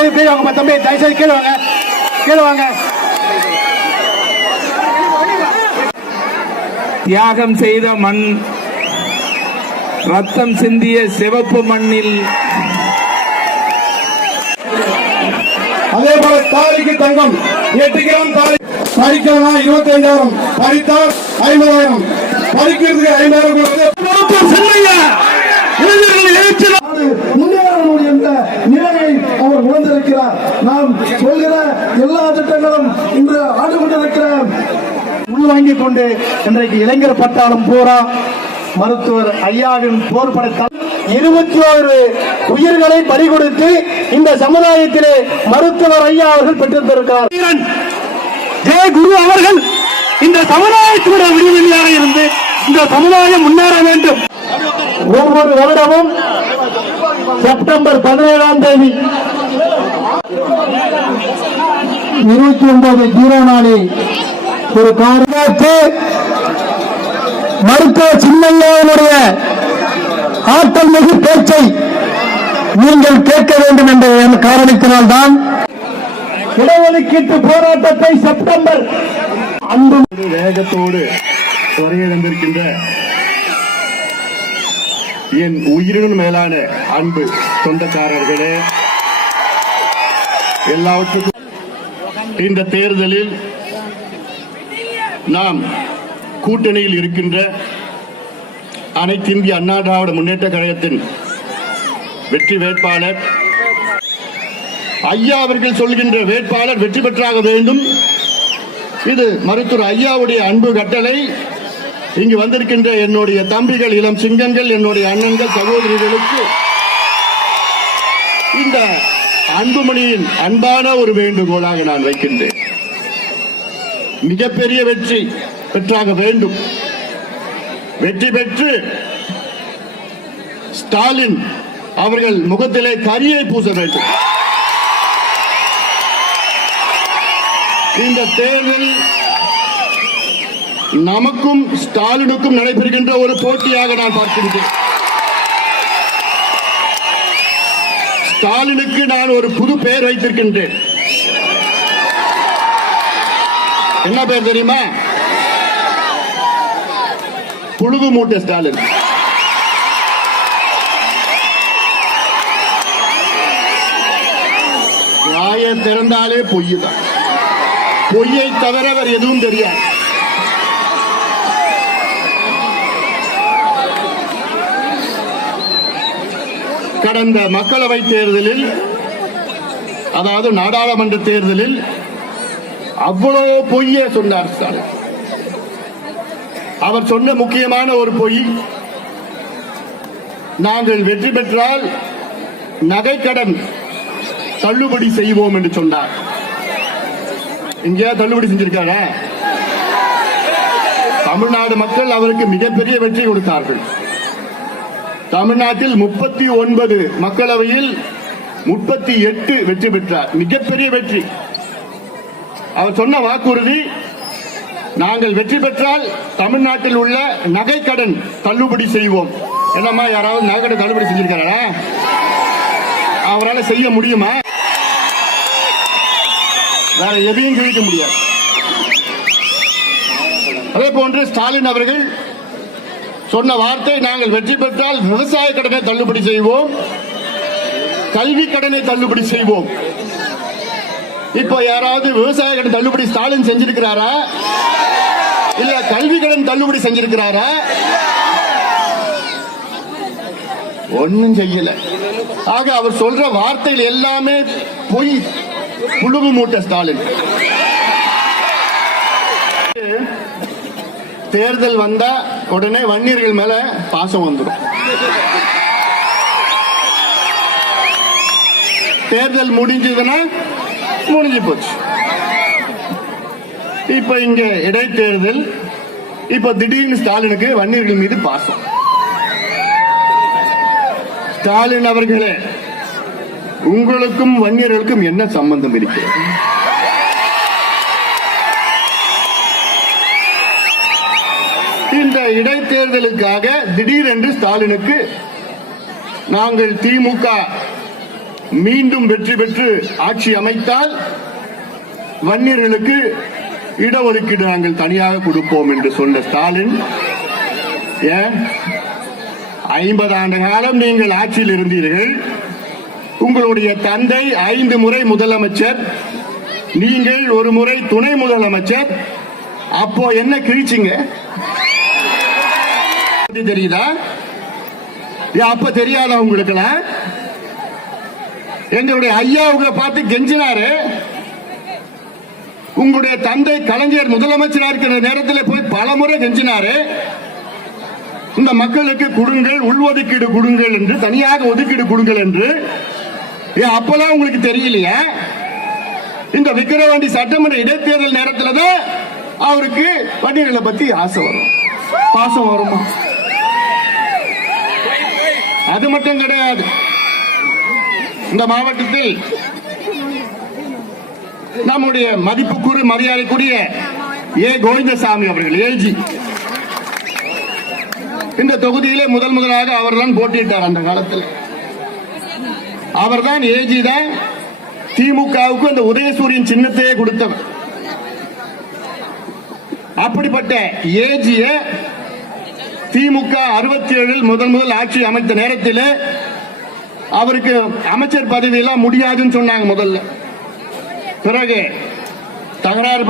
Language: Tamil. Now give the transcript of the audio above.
செய்து கீழே வாங்க தம்பி. தயவு செய்து கீழே வாங்க. கீழே வாங்க. தியாகம் செய்த மண் ரத்தம் சிந்திய சிவப்பு மண்ணில். அதே போல தாலிக்கு தங்கம். எட்டு கிராம் தாலி. பறிக்கலாம் இருபத்தி ஐந்தாயிரம் பறித்தால் ஐம்பதாயிரம். பறிக்கிறதுக்கு ஐம்பதாயிரம் கொடுத்து இன்று ஆண்டு கொண்டிருக்கிற உள்வாங்கிக் கொண்டு இன்றைக்கு இளைஞர் பட்டாளம் பூரா மருத்துவர் ஐயாவின் போர் படைத்தால் இருபத்தி ஓரு உயிர்களை பறி கொடுத்து இந்த சமுதாயத்திலே மருத்துவர் ஐயா அவர்கள் பெற்றிருந்திருக்கிறார் ஜெய குரு அவர்கள் இந்த சமுதாயத்தினுடைய விடுதலையாக இருந்து இந்த சமுதாயம் முன்னேற வேண்டும். ஒவ்வொரு வருடமும் செப்டம்பர் பதினேழாம் தேதி இருபத்தி ஒன்பது ஜீரோ நாளில் ஒரு காரணத்து மருத்துவ சின்னையாவுடைய ஆற்றல் மிகு பேச்சை நீங்கள் கேட்க வேண்டும் என்ற என் காரணத்தினால்தான் இடஒதுக்கீட்டு போராட்டத்தை செப்டம்பர் அன்பு வேகத்தோடு வருகின்ற என் உயிரினும் மேலான அன்பு சொந்தக்காரர்களே எல்லாவற்றுக்கும் இந்த தேர்தலில் நாம் கூட்டணியில் இருக்கின்ற அனைத்து இந்திய அண்ணா திராவிட முன்னேற்ற கழகத்தின் வெற்றி வேட்பாளர் ஐயா அவர்கள் சொல்கின்ற வேட்பாளர் வெற்றி பெற்றாக வேண்டும். இது மருத்துவர் ஐயாவுடைய அன்பு கட்டளை. இங்கு வந்திருக்கின்ற என்னுடைய தம்பிகள் இளம் சிங்கங்கள் என்னுடைய அண்ணன்கள் சகோதரிகளுக்கு இந்த அன்புமணியின் அன்பான ஒரு வேண்டுகோளாக நான் வைக்கின்றேன். மிகப்பெரிய வெற்றி பெற்றாக வேண்டும். வெற்றி பெற்று ஸ்டாலின் அவர்கள் முகத்திலே கரியை பூச வேண்டும். இந்த தேர்தல் நமக்கும் ஸ்டாலினுக்கும் நடைபெறுகின்ற ஒரு போட்டியாக நான் பார்க்கின்றேன். ஸ்டாலினுக்கு நான் ஒரு புது பெயர் வைத்திருக்கின்றேன். என்ன பேர் தெரியுமா? புழுகு மூட்டை ஸ்டாலின். வாயை திறந்தாலே பொய்யுதான். பொய்யை தவிர அவர் எதுவும் தெரியாது. கடந்த மக்களவை தேர்தலில் அதாவது நாடாளுமன்ற தேர்தலில் அவ்வளவு பொய்யை சொன்னார் ஸ்டாலின். அவர் சொன்ன முக்கியமான ஒரு பொய் நாங்கள் வெற்றி பெற்றால் நகைக்கடன் தள்ளுபடி செய்வோம் என்று சொன்னார். எங்கேயா தள்ளுபடி செஞ்சிருக்காரா? தமிழ்நாடு மக்கள் அவருக்கு மிகப்பெரிய வெற்றி கொடுத்தார்கள். தமிழ்நாட்டில் முப்பத்தி ஒன்பது மக்களவையில் முப்பத்தி எட்டு வெற்றி பெற்றார். மிகப்பெரிய வெற்றி. அவர் சொன்ன வாக்குறுதி நாங்கள் வெற்றி பெற்றால் தமிழ்நாட்டில் உள்ள நகைக்கடன் தள்ளுபடி செய்வோம். என்னம்மா யாராவது நகைக்கடன் தள்ளுபடி செஞ்சிருக்காரா? அவரால் செய்ய முடியுமா? வேற எதையும் கிழிக்க முடியாது. அதே போன்று ஸ்டாலின் அவர்கள் சொன்ன வார்த்தை நாங்கள் வெற்றி பெற்றால் விவசாய கடனை தள்ளுபடி செய்வோம். கல்வி கடனை தள்ளுபடி செய்வோம். இப்போ யாராவது விவசாய கடன் தள்ளுபடி ஸ்டாலின் செஞ்சிருக்கிறாரா? இல்ல கல்வி கடன் தள்ளுபடி செஞ்சிருக்கிறாரா? ஒன்னும் செய்யல. ஆக அவர் சொல்ற வார்த்தைகள் எல்லாமே பொய். புழுவு மூட்டை ஸ்டாலின். தேர்தல் வந்தா உடனே வன்னியர்கள் மேல பாசம் வந்துடும். தேர்தல் முடிஞ்சதுன்னா முடிஞ்சு போச்சு. இப்ப இங்க இடைத்தேர்தல் இப்ப திடீர்னு ஸ்டாலினுக்கு வன்னியர்கள் மீது பாசம். ஸ்டாலின் அவர்களே உங்களுக்கும் வன்னியர்களுக்கும் என்ன சம்பந்தம் இருக்கிறது? வருகின்ற இடைத்தேர்தலுக்காக திடீரென்று ஸ்டாலினுக்கு நாங்கள் திமுக மீண்டும் வெற்றி பெற்று ஆட்சி அமைத்தால் வன்னியர்களுக்கு இடஒதுக்கீடு நாங்கள் தனியாக கொடுப்போம் என்று சொன்ன ஸ்டாலின் ஏன்? ஐம்பது ஆண்டு காலம் நீங்கள் ஆட்சியில் இருந்தீர்கள். உங்களுடைய தந்தை ஐந்து முறை முதலமைச்சர் நீங்கள் ஒரு முறை துணை முதலமைச்சர். அப்போ என்ன கிழிச்சிங்க? தெரியுதா? அப்ப தெரியாதா உங்களுக்கு எங்களுடைய ஐயா உங்களை பார்த்து கெஞ்சினாரு. உங்களுடைய தந்தை கலைஞர் முதலமைச்சராக இருக்கிற நேரத்தில் போய் பல முறை கெஞ்சினாரு. இந்த மக்களுக்கு கொடுங்கள் உள்ஒதுக்கீடு கொடுங்கள் என்று தனியாக ஒதுக்கீடு கொடுங்கள் என்று. அப்பெல்லாம் உங்களுக்கு தெரியலையா? இந்த விக்கிரவாண்டி சட்டமன்ற இடைத்தேர்தல் நேரத்தில் தான் அவருக்கு வண்டிகளை பத்தி ஆசை வரும். பாசம் வருமா? அது மட்டும் கிடையாது. இந்த மாவட்டத்தில் நம்முடைய மதிப்புக்குறு மரியாதைக்குரிய ஏ. கோவிந்தசாமி அவர்கள் ஏஜி இந்த தொகுதியிலே முதல் முதலாக அவர்தான் போட்டியிட்டார் அந்த காலத்தில். அவர் தான் ஏஜி தான் திமுகவுக்கு அந்த உதயசூரியன் சின்னத்தையே கொடுத்தவர். அப்படிப்பட்ட ஏஜிய திமுக அறுபத்தி ஏழில் முதல் முதல் ஆட்சி அமைத்த நேரத்தில் அவருக்கு அமைச்சர் பதவி எல்லாம் முடியாதுன்னு சொன்னாங்க முதல்ல. பிறகு தகராறு